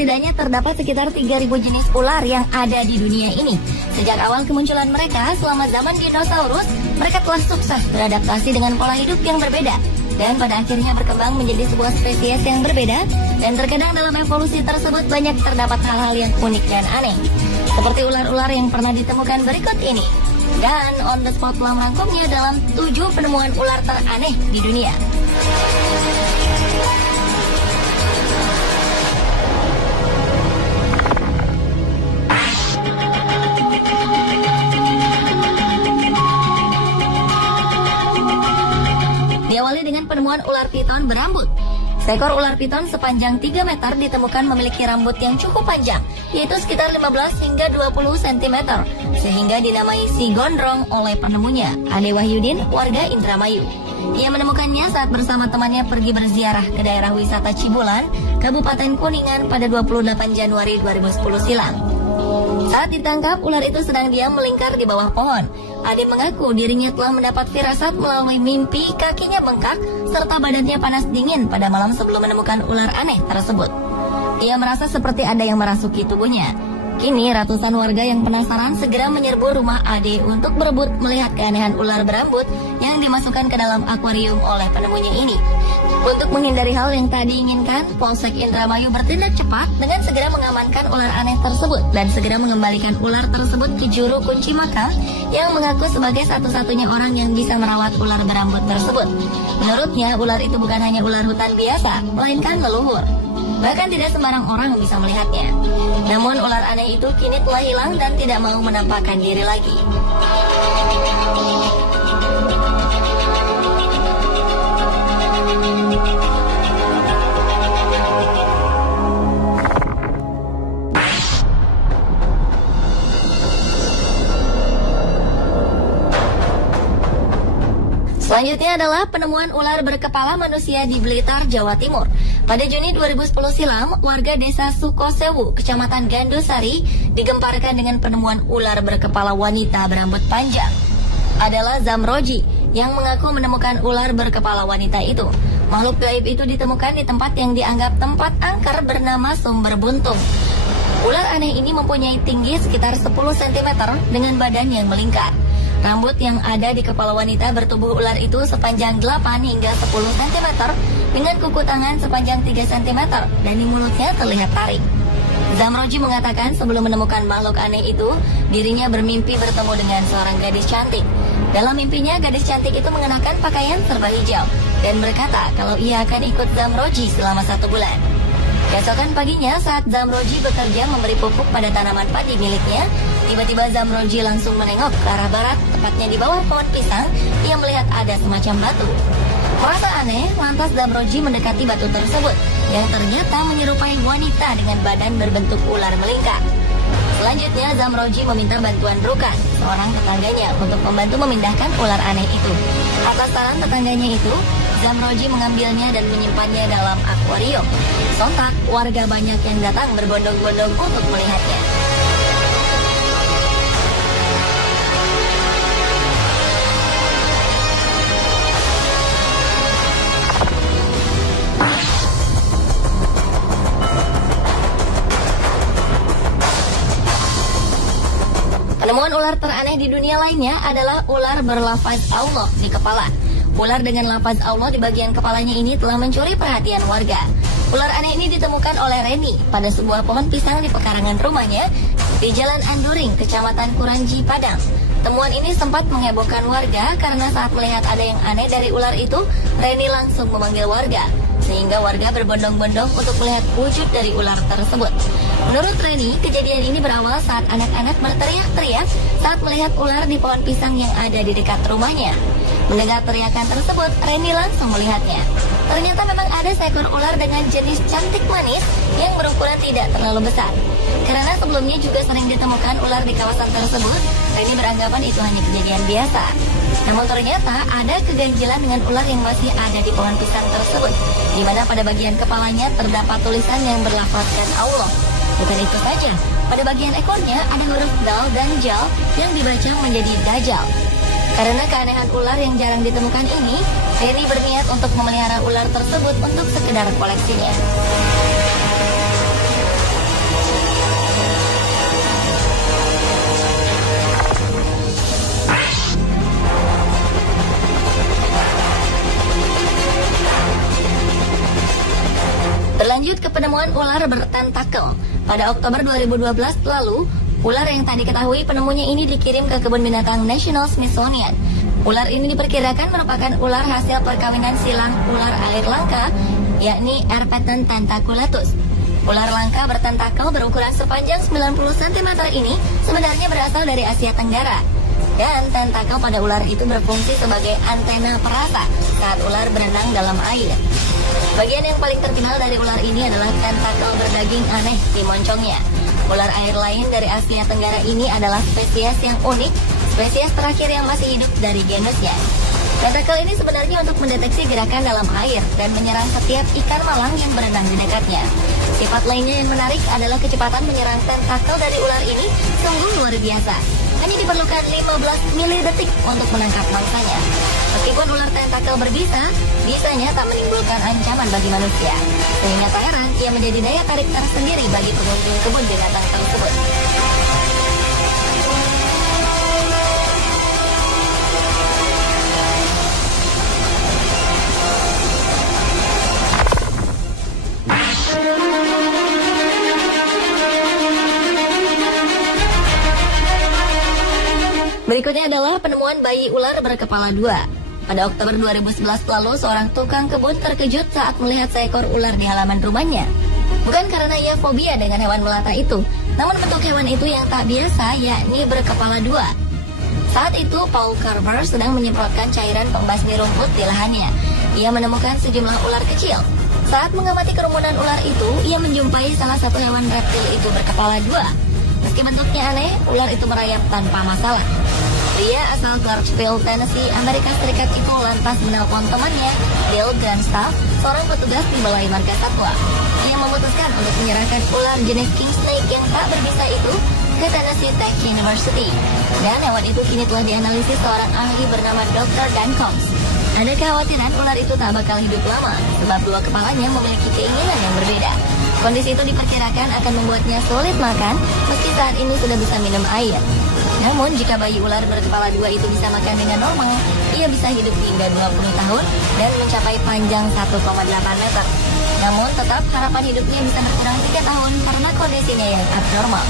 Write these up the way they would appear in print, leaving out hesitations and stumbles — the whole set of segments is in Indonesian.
Setidaknya terdapat sekitar 3.000 jenis ular yang ada di dunia ini. Sejak awal kemunculan mereka, selama zaman dinosaurus, mereka telah sukses beradaptasi dengan pola hidup yang berbeda. Dan pada akhirnya berkembang menjadi sebuah spesies yang berbeda. Dan terkadang dalam evolusi tersebut banyak terdapat hal-hal yang unik dan aneh. Seperti ular-ular yang pernah ditemukan berikut ini. Dan On The Spot telah merangkumnya dalam 7 penemuan ular teraneh di dunia. Diawali dengan penemuan ular piton berambut. Seekor ular piton sepanjang 3 meter ditemukan memiliki rambut yang cukup panjang, yaitu sekitar 15 hingga 20 cm, sehingga dinamai si gondrong oleh penemunya, Ade Wahyudin, warga Indramayu. Ia menemukannya saat bersama temannya pergi berziarah ke daerah wisata Cibulan, Kabupaten Kuningan pada 28 Januari 2010 silam. Saat ditangkap, ular itu sedang diam melingkar di bawah pohon. Ade mengaku dirinya telah mendapat firasat melalui mimpi kakinya bengkak serta badannya panas dingin pada malam sebelum menemukan ular aneh tersebut. Ia merasa seperti ada yang merasuki tubuhnya. Kini ratusan warga yang penasaran segera menyerbu rumah Ade untuk berebut melihat keanehan ular berambut yang dimasukkan ke dalam akuarium oleh penemunya ini. Untuk menghindari hal yang tak diinginkan, Polsek Indramayu bertindak cepat dengan segera mengamankan ular aneh tersebut dan segera mengembalikan ular tersebut ke juru kunci makam yang mengaku sebagai satu-satunya orang yang bisa merawat ular berambut tersebut. Menurutnya, ular itu bukan hanya ular hutan biasa, melainkan leluhur. Bahkan tidak sembarang orang bisa melihatnya. Namun ular aneh itu kini telah hilang dan tidak mau menampakkan diri lagi. Selanjutnya adalah penemuan ular berkepala manusia di Blitar, Jawa Timur. Pada Juni 2010 silam, warga desa Sukosewu, Kecamatan Gandusari, digemparkan dengan penemuan ular berkepala wanita berambut panjang. Adalah Zamroji yang mengaku menemukan ular berkepala wanita itu. Makhluk gaib itu ditemukan di tempat yang dianggap tempat angker bernama Sumber Buntung. Ular aneh ini mempunyai tinggi sekitar 10 cm dengan badan yang melingkar. Rambut yang ada di kepala wanita bertubuh ular itu sepanjang 8 hingga 10 cm dengan kuku tangan sepanjang 3 cm dan di mulutnya terlihat taring. Zamroji mengatakan sebelum menemukan makhluk aneh itu, dirinya bermimpi bertemu dengan seorang gadis cantik. Dalam mimpinya, gadis cantik itu mengenakan pakaian serba hijau dan berkata kalau ia akan ikut Zamroji selama 1 bulan. Keesokan paginya saat Zamroji bekerja memberi pupuk pada tanaman padi miliknya, tiba-tiba Zamroji langsung menengok ke arah barat, tepatnya di bawah pohon pisang. Ia melihat ada semacam batu. Merasa aneh, lantas Zamroji mendekati batu tersebut, yang ternyata menyerupai wanita dengan badan berbentuk ular melingkar. Selanjutnya, Zamroji meminta bantuan Rukan, seorang tetangganya, untuk membantu memindahkan ular aneh itu. Atas saran tetangganya itu, Zamroji mengambilnya dan menyimpannya dalam akuarium. Sontak, warga banyak yang datang berbondong-bondong untuk melihatnya. Penemuan ular teraneh di dunia lainnya adalah ular berlafaz Allah di kepala. Ular dengan lafaz Allah di bagian kepalanya ini telah mencuri perhatian warga. Ular aneh ini ditemukan oleh Reni pada sebuah pohon pisang di pekarangan rumahnya di Jalan Anduring, Kecamatan Kuranji, Padang. Temuan ini sempat menghebohkan warga karena saat melihat ada yang aneh dari ular itu, Reni langsung memanggil warga, sehingga warga berbondong-bondong untuk melihat wujud dari ular tersebut. Menurut Reni, kejadian ini berawal saat anak-anak berteriak-teriak saat melihat ular di pohon pisang yang ada di dekat rumahnya. Mendengar teriakan tersebut, Reni langsung melihatnya. Ternyata memang ada seekor ular dengan jenis cantik manis yang berukuran tidak terlalu besar. Karena sebelumnya juga sering ditemukan ular di kawasan tersebut, Reni beranggapan itu hanya kejadian biasa. Namun ternyata ada keganjilan dengan ular yang masih ada di pohon pisang tersebut, di mana pada bagian kepalanya terdapat tulisan yang berlafazkan Allah. Bukan itu saja, pada bagian ekornya ada huruf dal dan jal yang dibaca menjadi Dajjal. Karena keanehan ular yang jarang ditemukan ini, Reni berniat untuk memelihara ular tersebut untuk sekedar koleksinya. Penemuan ular bertentakel. Pada Oktober 2012 lalu, ular yang tak diketahui penemunya ini dikirim ke kebun binatang National Smithsonian. Ular ini diperkirakan merupakan ular hasil perkawinan silang ular air langka, yakni Erpeton tentaculatus. Ular langka bertentakel berukuran sepanjang 90 cm ini sebenarnya berasal dari Asia Tenggara. Dan tentakel pada ular itu berfungsi sebagai antena perasa saat ular berenang dalam air. Bagian yang paling terkenal dari ular ini adalah tentakel berdaging aneh di moncongnya. Ular air lain dari Asia Tenggara ini adalah spesies yang unik, spesies terakhir yang masih hidup dari genusnya. Tentakel ini sebenarnya untuk mendeteksi gerakan dalam air dan menyerang setiap ikan malang yang berenang di dekatnya. Sifat lainnya yang menarik adalah kecepatan menyerang tentakel dari ular ini sungguh luar biasa. Hanya diperlukan 15 milidetik untuk menangkap mangsanya. Meskipun ular tentakel berbisa, bisanya tak menimbulkan ancaman bagi manusia. Sehingga tak heran ia menjadi daya tarik tersendiri bagi pengunjung kebun binatang tersebut. Berikutnya adalah penemuan bayi ular berkepala dua. Pada Oktober 2011 lalu, seorang tukang kebun terkejut saat melihat seekor ular di halaman rumahnya. Bukan karena ia fobia dengan hewan melata itu, namun bentuk hewan itu yang tak biasa, yakni berkepala dua. Saat itu, Paul Carver sedang menyemprotkan cairan pembasmi rumput di lahannya. Ia menemukan sejumlah ular kecil. Saat mengamati kerumunan ular itu, ia menjumpai salah satu hewan reptil itu berkepala dua. Meski bentuknya aneh, ular itu merayap tanpa masalah. Pria asal Clarksville, Tennessee, Amerika Serikat itu lantas menelpon temannya, Bill Grandstaff, seorang petugas di Balai Marga Satwa. Ia memutuskan untuk menyerahkan ular jenis king snake yang tak berbisa itu ke Tennessee Tech University. Dan hewan itu kini telah dianalisis seorang ahli bernama Dr. Dan Combs. Ada kekhawatiran ular itu tak bakal hidup lama, sebab dua kepalanya memiliki keinginan yang berbeda. Kondisi itu diperkirakan akan membuatnya sulit makan, meski saat ini sudah bisa minum air. Namun, jika bayi ular berkepala dua itu bisa makan dengan normal, ia bisa hidup hingga 20 tahun dan mencapai panjang 1,8 meter. Namun, tetap harapan hidupnya bisa berkurang 3 tahun karena kondisinya yang abnormal.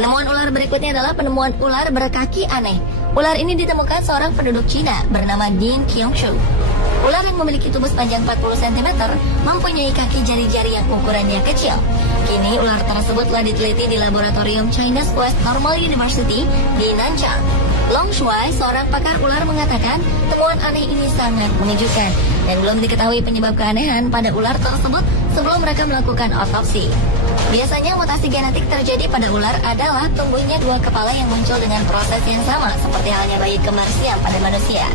Penemuan ular berikutnya adalah penemuan ular berkaki aneh. Ular ini ditemukan seorang penduduk Cina bernama Ding Qiangshu. Ular yang memiliki tubuh sepanjang 40 cm mempunyai kaki jari-jari yang ukurannya kecil. Kini ular tersebut telah diteliti di laboratorium China's West Normal University di Nanchang. Long Shuai, seorang pakar ular, mengatakan temuan aneh ini sangat mengejutkan dan belum diketahui penyebab keanehan pada ular tersebut sebelum mereka melakukan otopsi. Biasanya mutasi genetik terjadi pada ular adalah tumbuhnya dua kepala yang muncul dengan proses yang sama seperti halnya bayi kembar siam pada manusia.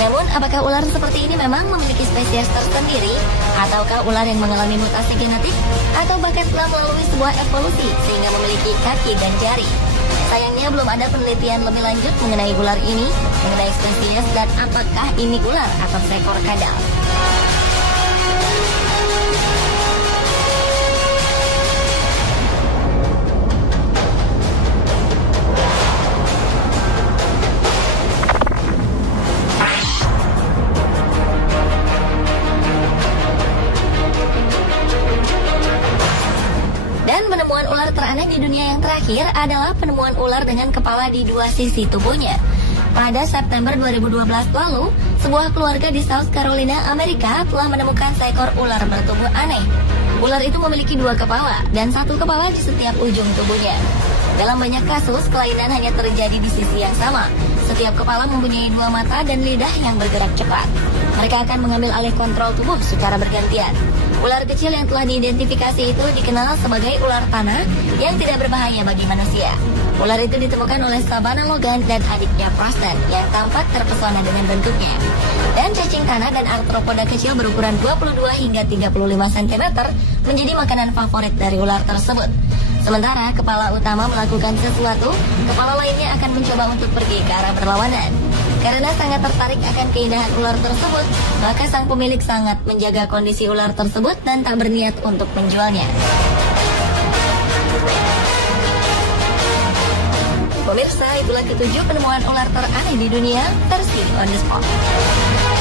Namun, apakah ular seperti ini memang memiliki spesies tersendiri? Ataukah ular yang mengalami mutasi genetik? Atau bahkan telah melalui sebuah evolusi sehingga memiliki kaki dan jari? Sayangnya belum ada penelitian lebih lanjut mengenai ular ini, mengenai spesies dan apakah ini ular atau seekor kadal. Penemuan ular teraneh di dunia yang terakhir adalah penemuan ular dengan kepala di dua sisi tubuhnya. Pada September 2012 lalu, sebuah keluarga di South Carolina, Amerika telah menemukan seekor ular bertubuh aneh. Ular itu memiliki dua kepala dan satu kepala di setiap ujung tubuhnya. Dalam banyak kasus, kelainan hanya terjadi di sisi yang sama. Setiap kepala mempunyai dua mata dan lidah yang bergerak cepat. Mereka akan mengambil alih kontrol tubuh secara bergantian. Ular kecil yang telah diidentifikasi itu dikenal sebagai ular tanah yang tidak berbahaya bagi manusia. Ular itu ditemukan oleh Savannah Logan dan adiknya Preston yang tampak terpesona dengan bentuknya. Dan cacing tanah dan arthropoda kecil berukuran 22 hingga 35 cm menjadi makanan favorit dari ular tersebut. Sementara kepala utama melakukan sesuatu, kepala lainnya akan mencoba untuk pergi ke arah berlawanan. Karena sangat tertarik akan keindahan ular tersebut, maka sang pemilik sangat menjaga kondisi ular tersebut dan tak berniat untuk menjualnya. Pemirsa, itulah ketujuh penemuan ular teraneh di dunia versi On The Spot.